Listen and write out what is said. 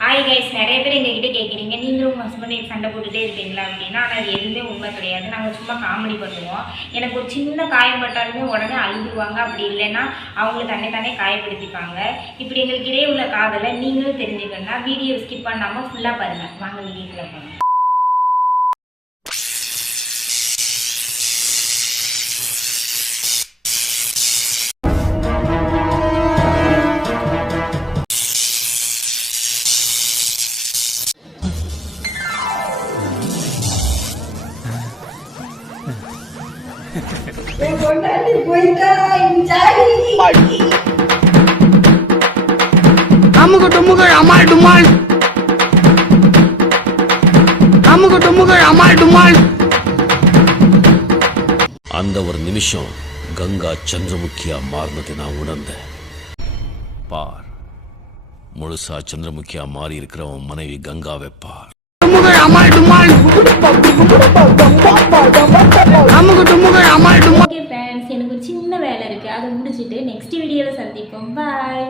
Hi guys, நிறைய பேர் எங்ககிட்ட கேட்குறீங்க, நீங்களும் உங்கள் ஹஸ்பண்ட் சண்டை போட்டுகிட்டே இருக்கீங்களா அப்படின்னா. ஆனால் அது எதுவுமே உண்மை கிடையாது. நாங்கள் சும்மா காமெடி பண்ணுவோம். எனக்கு ஒரு சின்ன காயம் பட்டாலுமே உடனே அழுதுருவாங்க. அப்படி இல்லைன்னா அவங்கள தானே காயப்படுத்திப்பாங்க. இப்படி எங்களுக்கு இடையே உள்ள காதலை நீங்களும் தெரிஞ்சுக்கணும்னா வீடியோ ஸ்கிப் பண்ணாமல் ஃபுல்லாக பாருங்கள். வாங்க வீடியோக்குள்ள போகலாம். அந்த ஒரு நிமிஷம் கங்கா சந்திரமுகியா மாறினதை நான் உணர்ந்தேன். பார், முழுசா சந்திரமுகியா மாறி இருக்கிறவன் மனைவி கங்காவை பார். ஓகே ஃப்ரெண்ட்ஸ், எனக்கு ஒரு சின்ன வேலை இருக்குது. அதை முடிச்சுட்டு நெக்ஸ்ட் வீடியோவில் சந்திப்போம். பாய்.